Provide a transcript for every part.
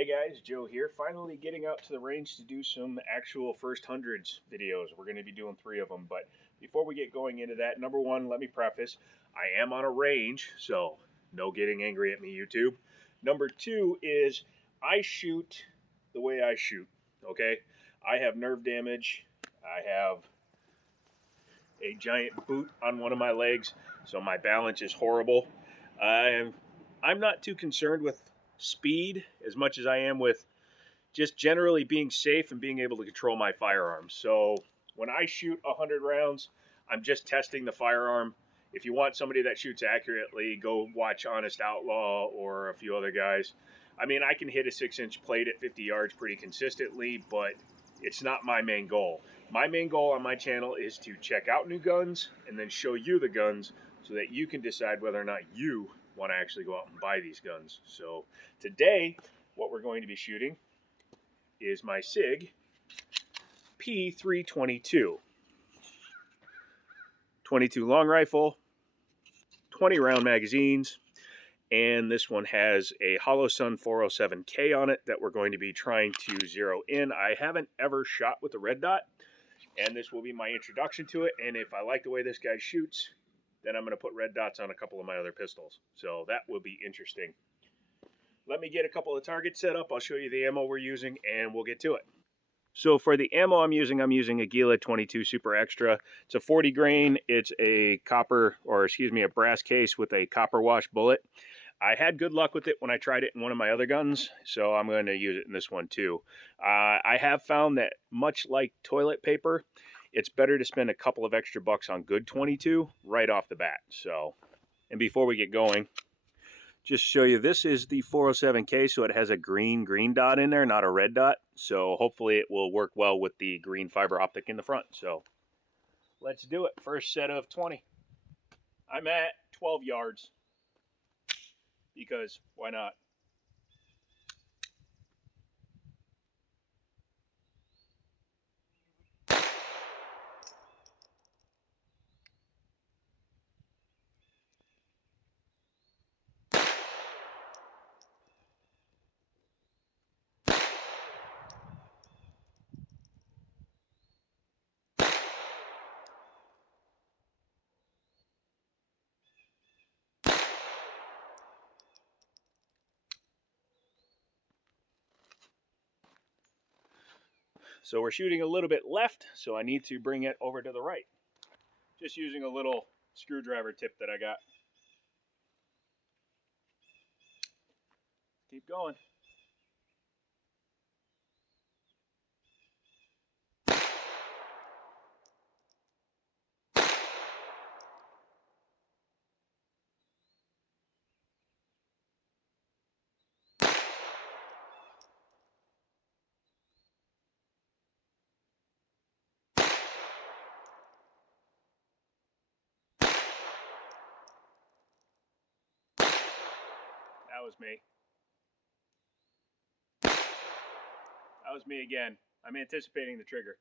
Hey guys, Joe here. Finally getting out to the range to do some actual first hundreds videos. We're going to be doing 3 of them, but before we get going into that, number one, let me preface, I am on a range, so no getting angry at me, YouTube. Number 2 is I shoot the way I shoot, okay? I have nerve damage. I have a giant boot on one of my legs, so my balance is horrible. I'm not too concerned with speed as much as I am with just generally being safe and being able to control my firearms. So when I shoot 100 rounds, I'm just testing the firearm. If you want somebody that shoots accurately, go watch Honest Outlaw or a few other guys. I mean, I can hit a 6-inch plate at 50 yards pretty consistently, but it's not my main goal. My main goal on my channel is to check out new guns and then show you the guns so that you can decide whether or not you want to actually go out and buy these guns. So today, what we're going to be shooting is my Sig P322. 22 long rifle, 20 round magazines, and this one has a Hollow Sun 407K on it that we're going to be trying to zero in. I haven't ever shot with a red dot, and this will be my introduction to it, and if I like the way this guy shoots, then I'm going to put red dots on a couple of my other pistols. So that will be interesting. Let me get a couple of targets set up. I'll show you the ammo we're using, and we'll get to it. So for the ammo I'm using a Gila 22 Super Extra. It's a 40 grain. It's a a brass case with a copper wash bullet. I had good luck with it when I tried it in one of my other guns, so I'm going to use it in this one too. I have found that much like toilet paper, it's better to spend a couple of extra bucks on good 22 right off the bat. So, and before we get going, just show you, this is the 407K, so it has a green dot in there, not a red dot. So hopefully it will work well with the green fiber optic in the front. So let's do it. First set of 20. I'm at 12 yards because why not? So we're shooting a little bit left, so I need to bring it over to the right. Just using a little screwdriver tip that I got. Keep going. That was me. That was me again. I'm anticipating the trigger.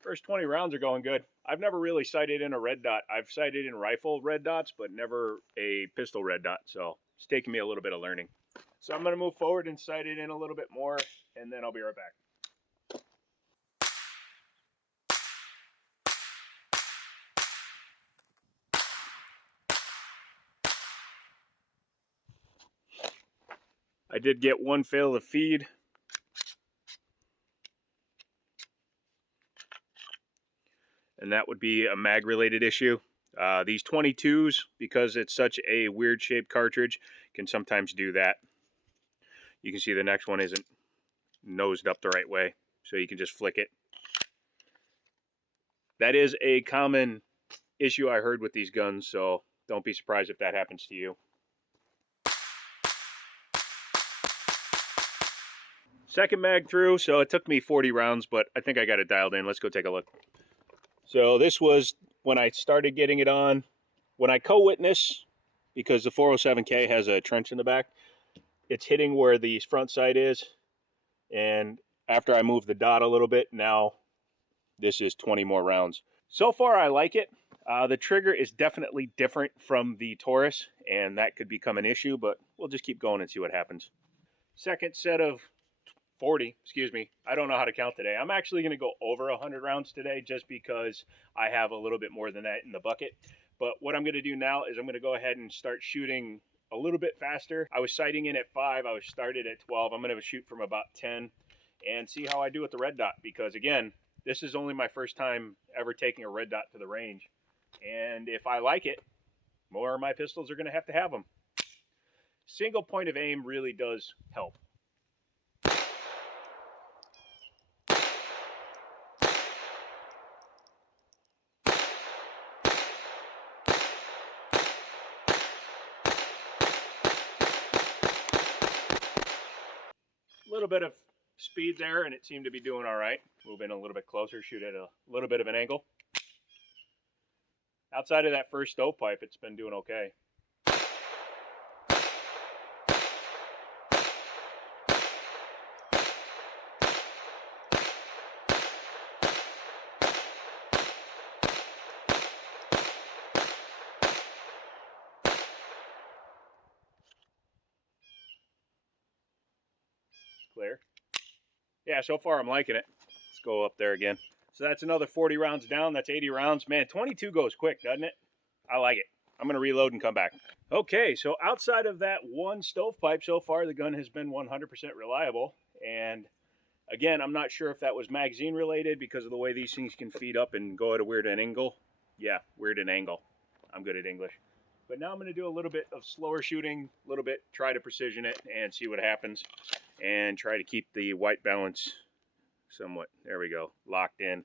First 20 rounds are going good. I've never really sighted in a red dot. I've sighted in rifle red dots, but never a pistol red dot. So it's taking me a little bit of learning. So I'm going to move forward and sight it in a little bit more, and then I'll be right back. I did get one fail to feed. And that would be a mag related issue. These 22s, because it's such a weird shaped cartridge, can sometimes do that. You can see the next one isn't nosed up the right way, so you can just flick it. That is a common issue I heard with these guns, so don't be surprised if that happens to you. Second mag through, so it took me 40 rounds, but I think I got it dialed in. Let's go take a look. So this was when I started getting it on. When I co-witness because the 407K has a trench in the back. It's hitting where the front sight is, and after I move the dot a little bit, now this is 20 more rounds. So far, I like it. The trigger is definitely different from the Taurus, and that could become an issue, but we'll just keep going and see what happens. Second set of 40, excuse me. I don't know how to count today. I'm actually going to go over 100 rounds today just because I have a little bit more than that in the bucket. But what I'm going to do now is I'm going to go ahead and start shooting a little bit faster. I was sighting in at 5. I was started at 12. I'm going to shoot from about 10 and see how I do with the red dot, because again, this is only my first time ever taking a red dot to the range. And if I like it, more of my pistols are going to have them. Single point of aim really does help. A little bit of speed there, and it seemed to be doing all right. Move in a little bit closer, shoot at a little bit of an angle. Outside of that first stovepipe, it's been doing okay. Clear. Yeah, so far I'm liking it. Let's go up there again. So that's another 40 rounds down. That's 80 rounds. Man, 22 goes quick, doesn't it? I like it. I'm going to reload and come back. Okay, so outside of that one stovepipe, so far the gun has been 100% reliable. And again, I'm not sure if that was magazine related because of the way these things can feed up and go at a weird angle. Yeah, weird an angle. I'm good at English. But now I'm going to do a little bit of slower shooting, a little bit, try to precision it and see what happens. And try to keep the white balance somewhat, there we go, locked in.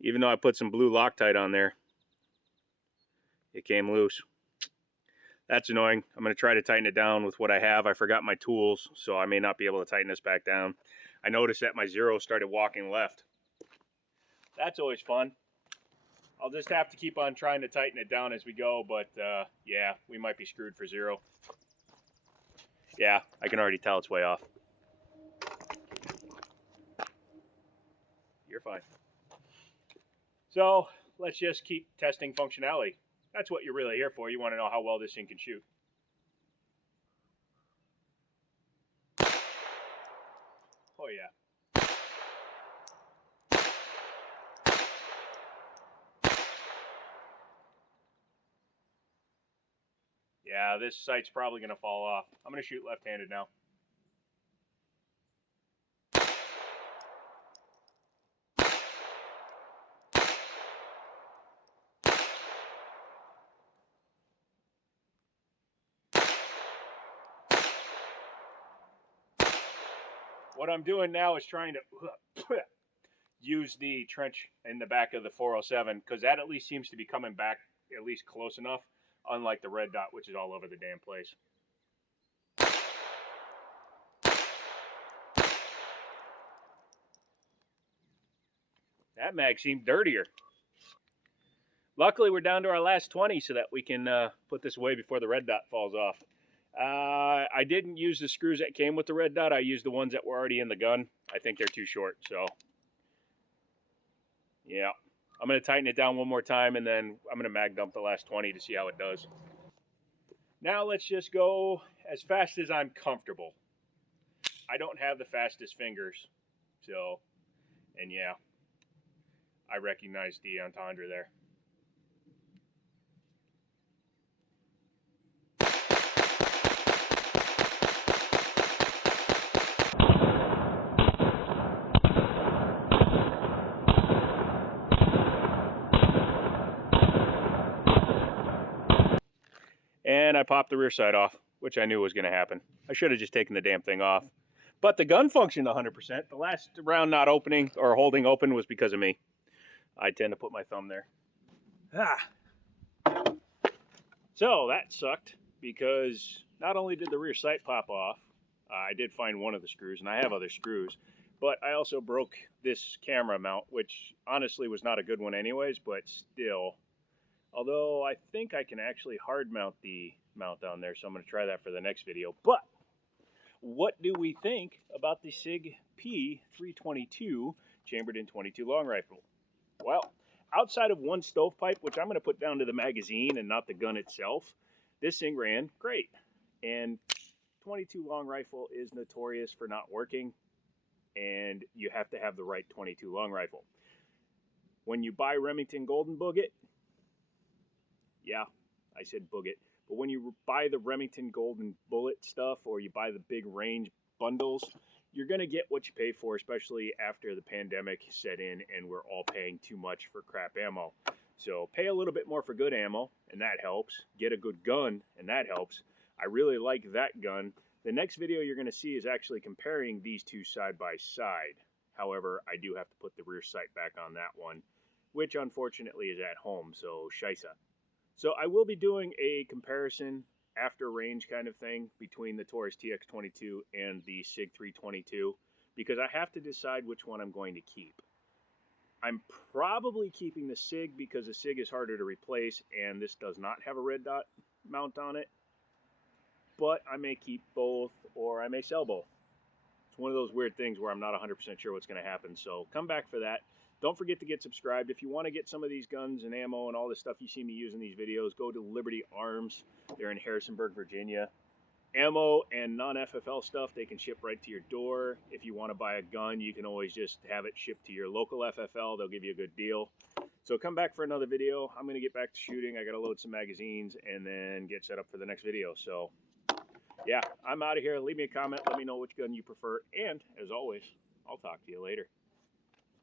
Even though I put some blue Loctite on there, it came loose. That's annoying. I'm going to try to tighten it down with what I have. I forgot my tools, so I may not be able to tighten this back down. I noticed that my zero started walking left. That's always fun. I'll just have to keep on trying to tighten it down as we go, but yeah, we might be screwed for zero. Yeah, I can already tell it's way off. You're fine. So let's just keep testing functionality. That's what you're really here for. You want to know how well this thing can shoot. Oh yeah. Yeah, this sight's probably going to fall off. I'm going to shoot left-handed now. What I'm doing now is trying to use the trench in the back of the 407, because that at least seems to be coming back at least close enough, unlike the red dot, which is all over the damn place. That mag seemed dirtier. Luckily, we're down to our last 20 so that we can put this away before the red dot falls off. I didn't use the screws that came with the red dot. I used the ones that were already in the gun. I think they're too short, so yeah. I'm going to tighten it down one more time, and then I'm going to mag dump the last 20 to see how it does. Now let's just go as fast as I'm comfortable. I don't have the fastest fingers, so, and yeah, I recognize the entendre there. And I popped the rear sight off, which I knew was going to happen. I should have just taken the damn thing off. But the gun functioned 100%. The last round not opening or holding open was because of me. I tend to put my thumb there. So that sucked because not only did the rear sight pop off, I did find one of the screws, and I have other screws, but I also broke this camera mount, which honestly was not a good one anyways, but still. Although I think I can actually hard mount the mount down there, so I'm going to try that for the next video. But what do we think about the Sig P322 chambered in 22 long rifle? Well, outside of one stovepipe, which I'm going to put down to the magazine and not the gun itself, this thing ran great. And 22 long rifle is notorious for not working, and you have to have the right 22 long rifle. When you buy Remington Golden Booget, yeah, I said Booget, but when you buy the Remington Golden Bullet stuff, or you buy the big range bundles, you're going to get what you pay for, especially after the pandemic set in and we're all paying too much for crap ammo. So pay a little bit more for good ammo, and that helps. Get a good gun, and that helps. I really like that gun. The next video you're going to see is actually comparing these two side by side. However, I do have to put the rear sight back on that one, which unfortunately is at home, so scheisse. So I will be doing a comparison after range kind of thing between the Taurus TX22 and the Sig 322, because I have to decide which one I'm going to keep. I'm probably keeping the Sig because the Sig is harder to replace and this does not have a red dot mount on it. But I may keep both, or I may sell both. It's one of those weird things where I'm not 100% sure what's going to happen. So come back for that. Don't forget to get subscribed. If you want to get some of these guns and ammo and all this stuff you see me use in these videos, go to Liberty Arms. They're in Harrisonburg, Virginia. Ammo and non-FFL stuff, they can ship right to your door. If you want to buy a gun, you can always just have it shipped to your local FFL. They'll give you a good deal. So come back for another video. I'm going to get back to shooting. I got to load some magazines and then get set up for the next video. So yeah, I'm out of here. Leave me a comment. Let me know which gun you prefer. And as always, I'll talk to you later.